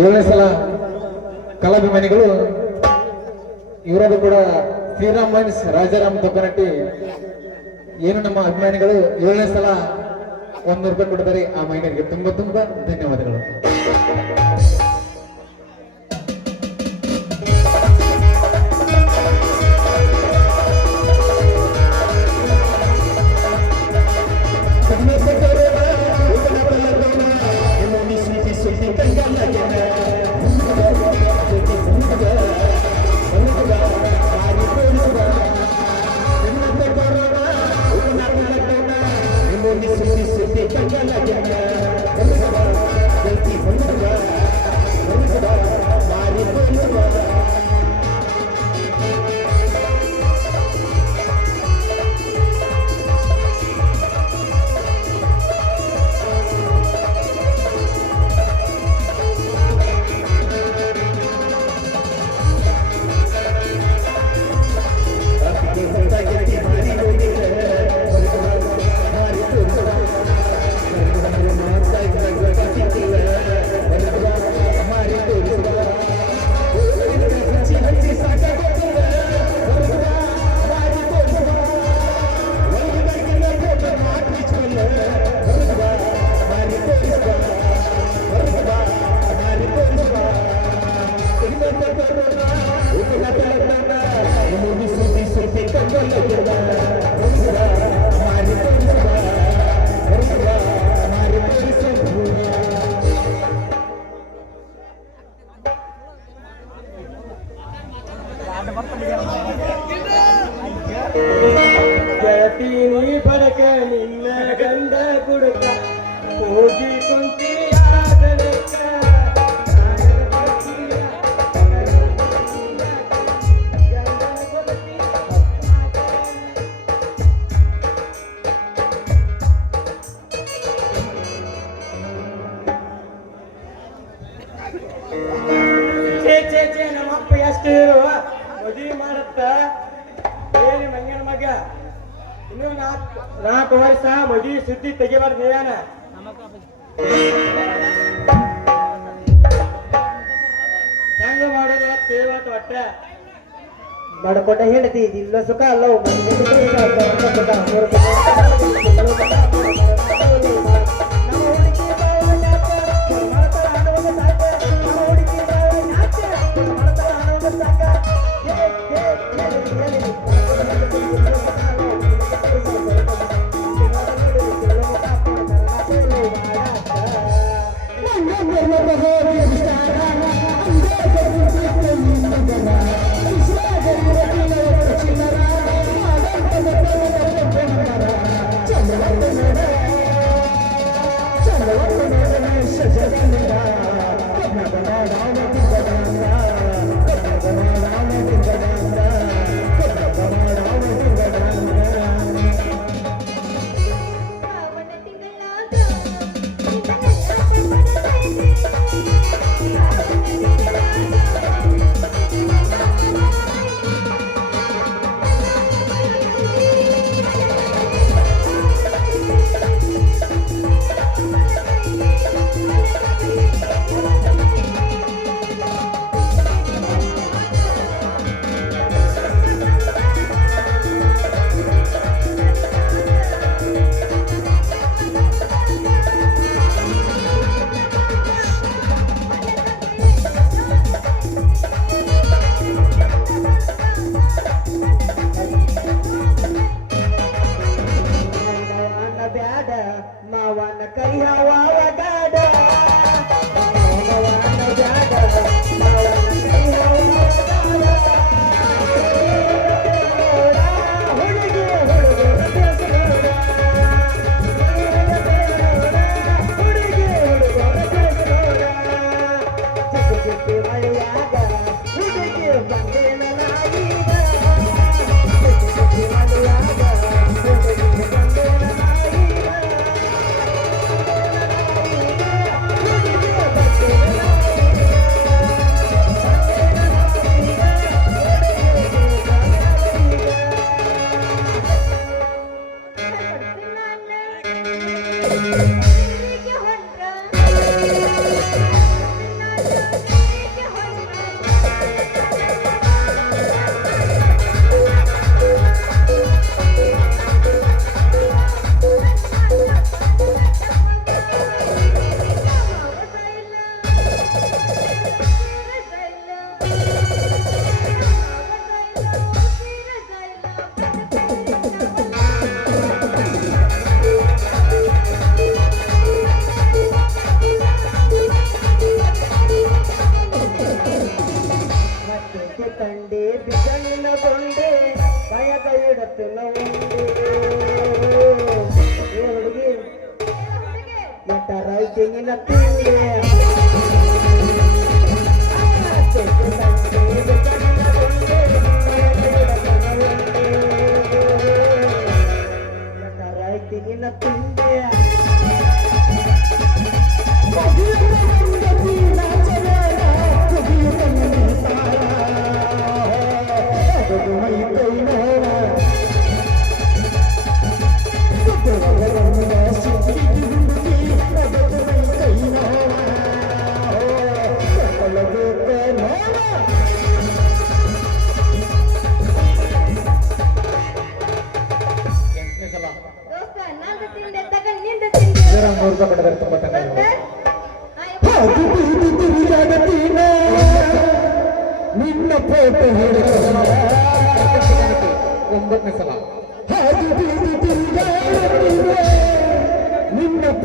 ಏಳನೇ ಸಲ ಕಲಾಭಿಮಾನಿಗಳು, ಇವರದು ಕೂಡ ಶ್ರೀರಾಮ್ ಮೈನ್ಸ್ ರಾಜಾರಾಮ್ ತೊಕ್ಕನಟ್ಟಿ ಏನು ನಮ್ಮ ಅಭಿಮಾನಿಗಳು, ಏಳನೇ ಸಲ ಒಂದೂರು ರೂಪಾಯಿ ಕೊಡ್ತಾರೆ ಆ ಮೈನರಿಗೆ ತುಂಬ ತುಂಬ ಧನ್ಯವಾದಗಳು. coming out. ನಾಲ್ಕು ವರ್ಷ ಮದಿ ಸುದ್ದಿ ತೆಗಿಬಾರ್ದು ಹೇಳ ಹೆಂಗ ಮಾಡೋದ ತಿಳ್ವತ್ತು ಒಟ್ಟ? ಮಾಡ್ಕೊಂಡ ಹೇಳ್ತಿ ಇಲ್ಲ, ಸುಖ ಅಲ್ಲ Yahweh.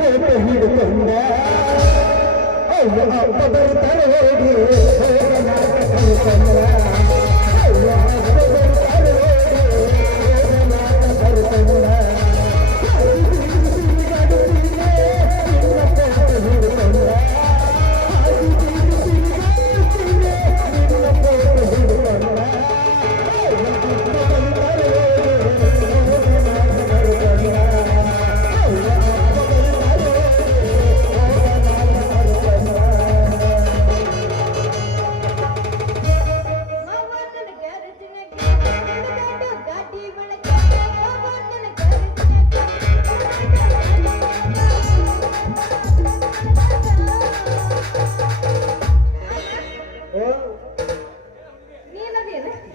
ಪೇಟ ಹಿಡಿದುಕೊಂಡ ಅಯ್ಯ ಅಪ್ಪ ಬರ್ತಾರೆ ಹೋಗಿ ಹೋಗಲಾಟ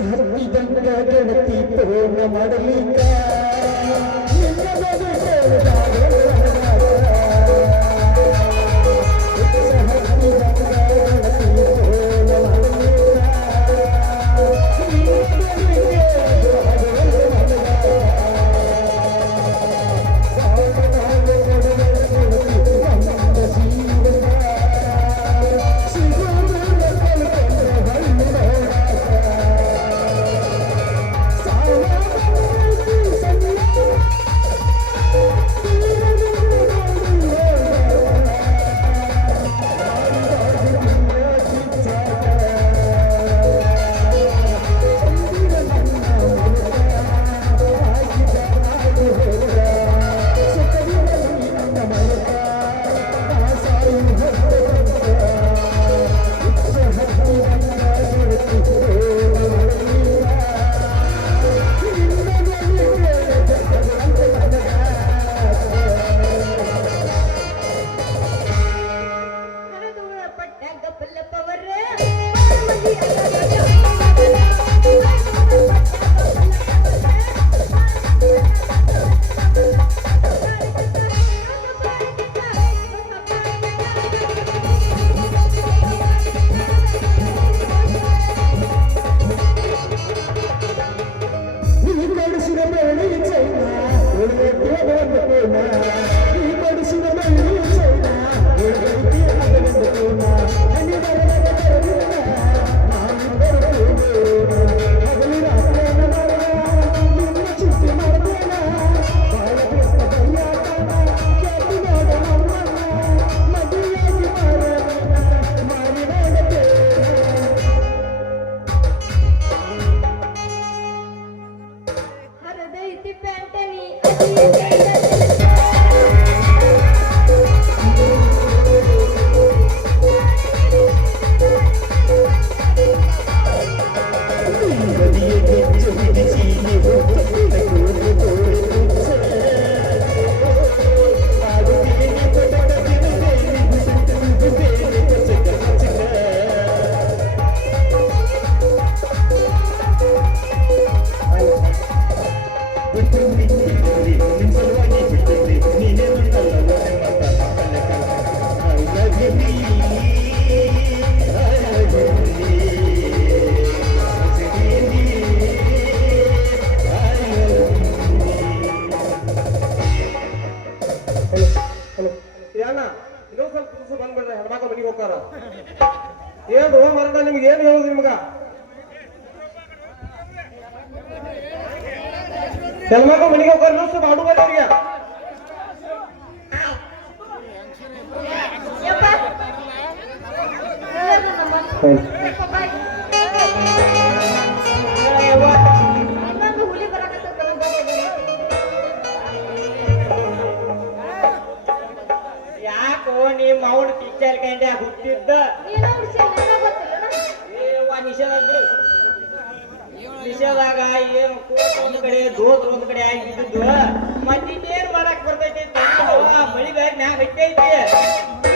ಸಿಂಹ ಗೆಳತಿ ಪ್ರೇಮ ಮಾಡಲಿ Música ನಿಮ್ಗೆ ಏನು ಹೇಳುದು ನಿಮ್ಗ ಸಲ್ಮಾಕ ಮನೆಗೆ ಹೋಗ್ರ ಸ್ವಲ್ಪ ಆಡು ಬಂದವ್ರಿಗೆ Thank